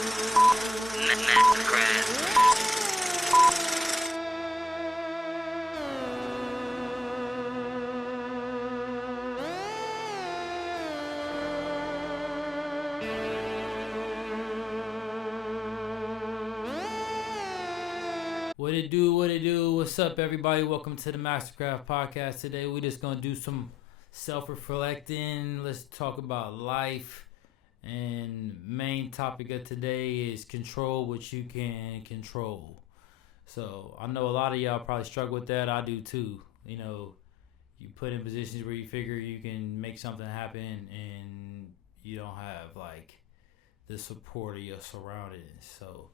What it do, what it do, what's up everybody, welcome to the Mastercraft Podcast. Today we're just going to do some self-reflecting, let's talk about life, and main topic of today is control what you can control. So I know a lot of y'all probably struggle with that, I do too. You know, you put in positions where you figure you can make something happen and you don't have like the support of your surroundings. So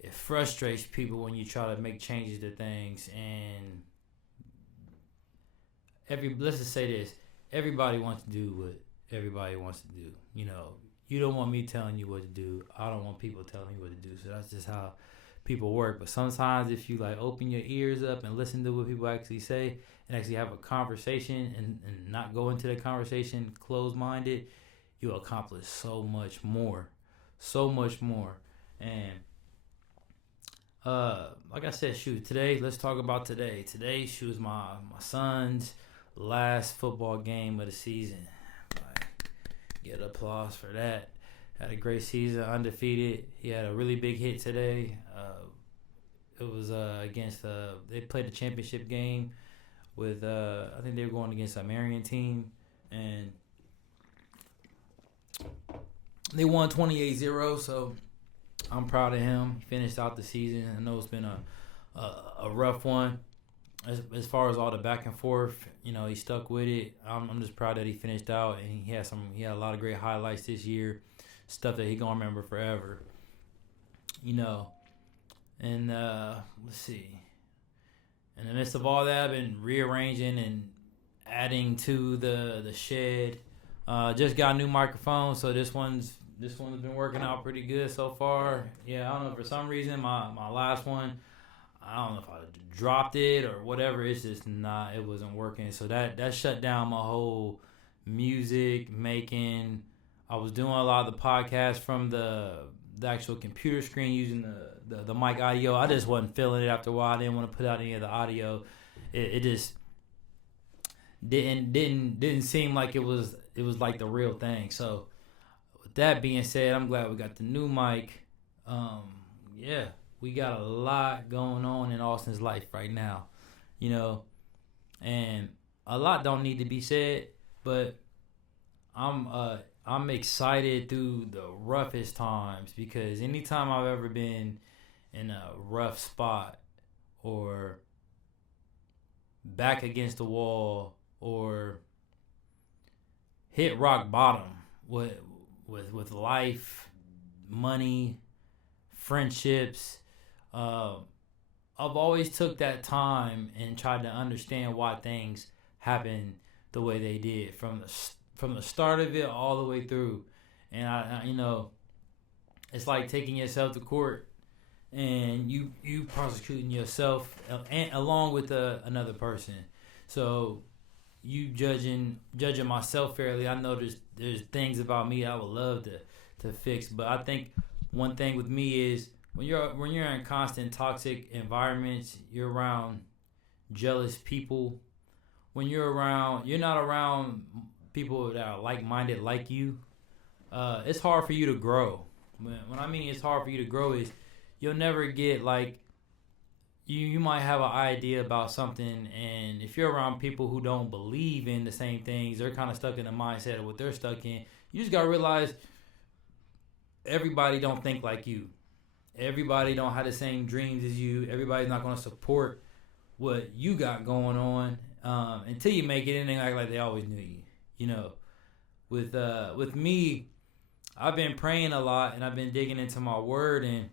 it frustrates people when you try to make changes to things, and let's just say this, everybody wants to do what everybody wants to do. You know, you don't want me telling you what to do, I don't want people telling me what to do. So that's just how people work. But sometimes if you like open your ears up and listen to what people actually say and actually have a conversation and not go into the conversation closed-minded, you'll accomplish so much more. And like I said, today, let's talk about today. Today, was my son's last football game of the season. Like, get applause for that. Had a great season, undefeated. He had a really big hit today. It was against, they played the championship game with, I think they were going against a Marion team, and they won 28-0, so I'm proud of him. He finished out the season. I know it's been a rough one as far as all the back and forth. You know, he stuck with it. I'm just proud that he finished out, and he had a lot of great highlights this year, stuff that he gonna remember forever. You know, and let's see. In the midst of all that, I've been rearranging and adding to the shed. Just got a new microphone, so this one's been working out pretty good so far. Yeah, I don't know, for some reason my last one, I don't know if I dropped it or whatever, it's just it wasn't working. So that shut down my whole music making. I was doing a lot of the podcasts from the actual computer screen using the mic audio. I just wasn't feeling it after a while. I didn't want to put out any of the audio. It just didn't seem like it was like the real thing. So that being said, I'm glad we got the new mic. Yeah, we got a lot going on in Austin's life right now, you know, and a lot don't need to be said, but I'm excited through the roughest times, because anytime I've ever been in a rough spot or back against the wall or hit rock bottom with life, money, friendships, I've always took that time and tried to understand why things happen the way they did from the start of it all the way through. And I you know, it's like taking yourself to court and you prosecuting yourself and along with another person. So you judging myself fairly. I know there's things about me I would love to fix, but I think one thing with me is when you're in constant toxic environments, you're around jealous people. When you're not around people that are like-minded like you, it's hard for you to grow. When I mean it's hard for you to grow is you'll never get like, you might have an idea about something, and if you're around people who don't believe in the same things, they're kind of stuck in the mindset of what they're stuck in. You just gotta realize everybody don't think like you. Everybody don't have the same dreams as you. Everybody's not gonna support what you got going on until you make it, and they act like they always knew you. You know, with me, I've been praying a lot, and I've been digging into my word, and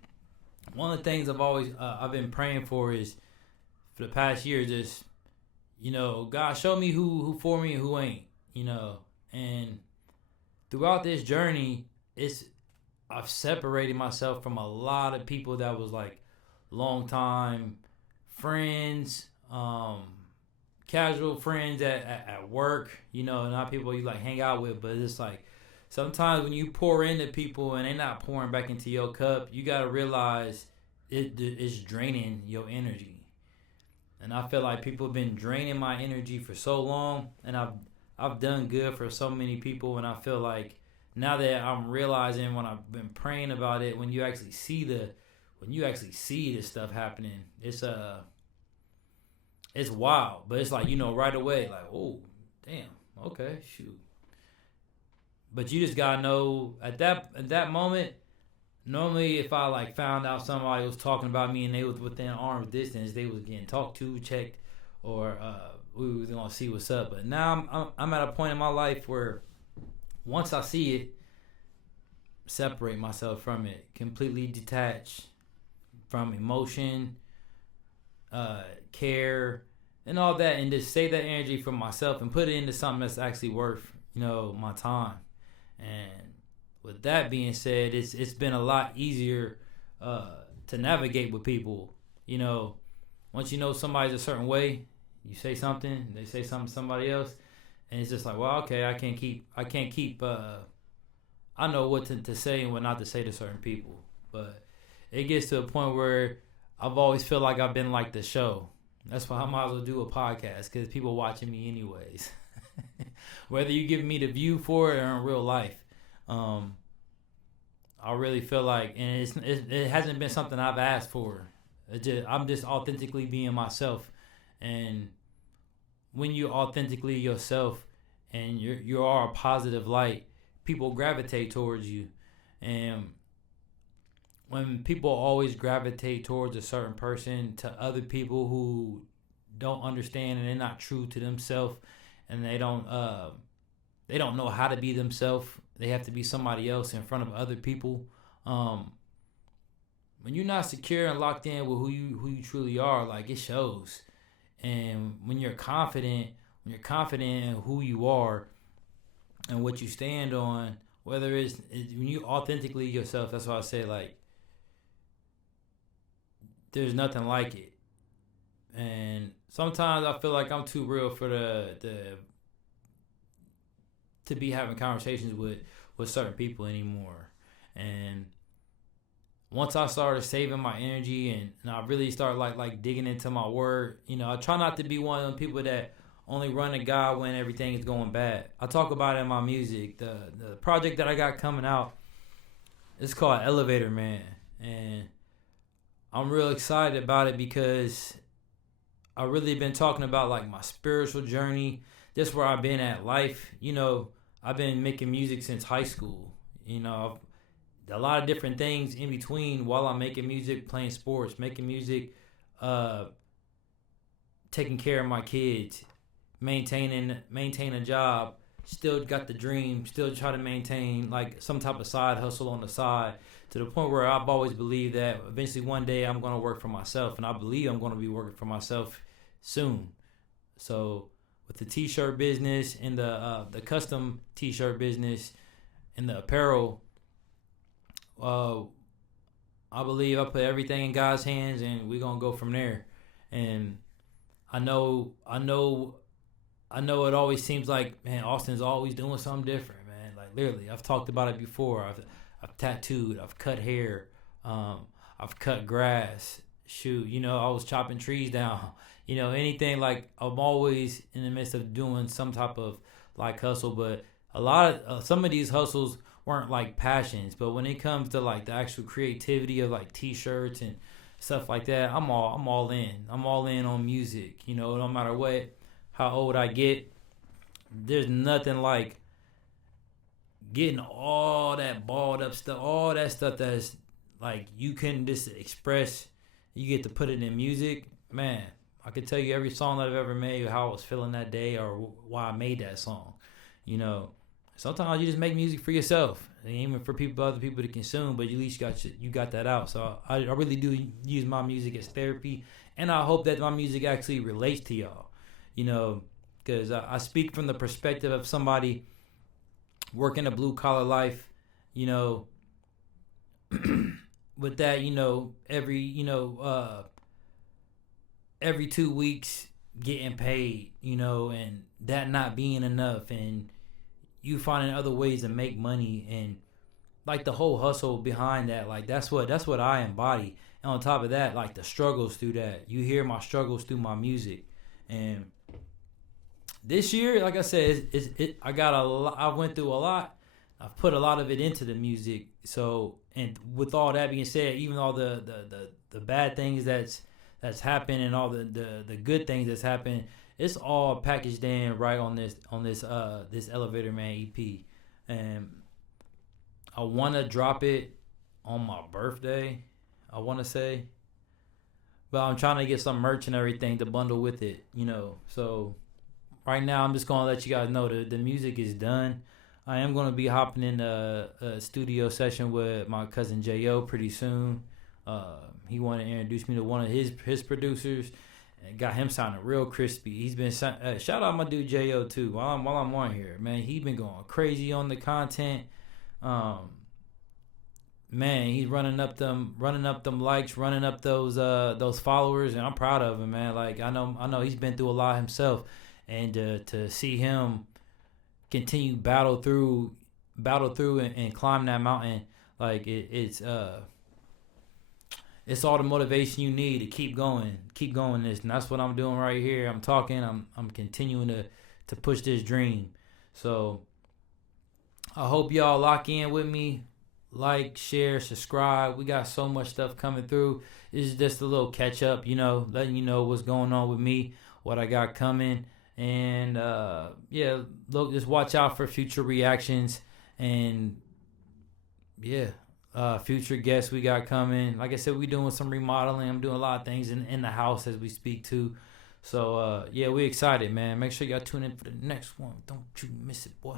one of the things I've been praying for is, for the past year, just, you know, God, show me who for me and who ain't, you know. And throughout this journey, I've separated myself from a lot of people that was like long time friends, casual friends at work, you know, not people you like hang out with, but it's like sometimes when you pour into people and they're not pouring back into your cup, you gotta realize it's draining your energy. And I feel like people have been draining my energy for so long, and I've done good for so many people, and I feel like now that I'm realizing when I've been praying about it, when you actually see this stuff happening, it's wild. But it's like, right away, like, oh damn, okay, shoot. But you just gotta know at that moment. Normally, if I like found out somebody was talking about me and they was within arm's distance, they was getting talked to, checked, or we was gonna see what's up. But now I'm at a point in my life where once I see it, separate myself from it, completely detach from emotion, care, and all that, and just save that energy for myself and put it into something that's actually worth my time. And with that being said, it's been a lot easier to navigate with people. Once you know somebody's a certain way, you say something, they say something to somebody else, and it's just like, well, okay, I can't keep. I know what to say and what not to say to certain people, but it gets to a point where I've always felt like I've been like the show. That's why I might as well do a podcast, because people watching me anyways. Whether you give me the view for it or in real life. I really feel like, and it hasn't been something I've asked for. I'm just authentically being myself, and when you authentically yourself, and you are a positive light, people gravitate towards you, and when people always gravitate towards a certain person to other people who don't understand and they're not true to themselves, and they don't know how to be themselves. They have to be somebody else in front of other people. When you're not secure and locked in with who you truly are, like, it shows. And when you're confident in who you are and what you stand on, whether it's when you authentically yourself, that's why I say, like, there's nothing like it. And sometimes I feel like I'm too real for to be having conversations with certain people anymore. And once I started saving my energy and I really start like digging into my word, I try not to be one of them people that only run to God when everything is going bad. I talk about it in my music. The project that I got coming out, it's called Elevator Man. And I'm real excited about it because I really been talking about like my spiritual journey, just where I've been at life. I've been making music since high school. A lot of different things in between while I'm making music, playing sports, making music, taking care of my kids, maintain a job, still got the dream, still try to maintain like some type of side hustle on the side, to the point where I've always believed that eventually one day I'm going to work for myself, and I believe I'm going to be working for myself soon. So with the t-shirt business and the custom t-shirt business and the apparel, I believe I put everything in God's hands, and we're going to go from there. And I know it always seems like, man, Austin's always doing something different, man. Like, literally, I've talked about it before. I've tattooed, I've cut hair, I've cut grass. Shoot, I was chopping trees down. Anything, like, I'm always in the midst of doing some type of like hustle. But a lot of some of these hustles weren't like passions. But when it comes to like the actual creativity of like t-shirts and stuff like that, I'm all in. I'm all in on music. No matter how old I get, there's nothing like getting all that balled up stuff, all that stuff that's like you can just express. You get to put it in music, man. I could tell you every song that I've ever made, how I was feeling that day, or why I made that song. Sometimes you just make music for yourself, and even for other people to consume. But at least you got that out. So I really do use my music as therapy, and I hope that my music actually relates to y'all. Because I speak from the perspective of somebody working a blue collar life. With that, every 2 weeks getting paid, and that not being enough, and you finding other ways to make money, and like the whole hustle behind that, like that's what I embody. And on top of that, like the struggles through that, you hear my struggles through my music. And this year, like I said, I went through a lot. I've put a lot of it into the music. So, and with all that being said, even all the bad things that's happened, and all the good things that's happened, it's all packaged in right on this Elevator Man EP. And I want to drop it on my birthday, I want to say. But I'm trying to get some merch and everything to bundle with it, So right now, I'm just going to let you guys know that the music is done. I am going to be hopping in a studio session with my cousin J.O. pretty soon. He wanted to introduce me to one of his producers, and got him sounding real crispy. He's been shout out my dude J.O. too. While I'm on here, man, he been going crazy on the content. Man, he's running up them likes, running up those followers, and I'm proud of him, man. Like I know he's been through a lot himself, and to see him continue battle through and climb that mountain, like it's all the motivation you need to keep going this, and that's what I'm doing right here. I'm talking, I'm continuing to push this dream. So I hope y'all lock in with me. Like, share, subscribe. We got so much stuff coming through. This is just a little catch up, letting you know what's going on with me, what I got coming. And look, just watch out for future reactions, and future guests we got coming. Like I said, we doing some remodeling. I'm doing a lot of things in the house as we speak too. So we excited, man. Make sure y'all tune in for the next one. Don't you miss it, boy.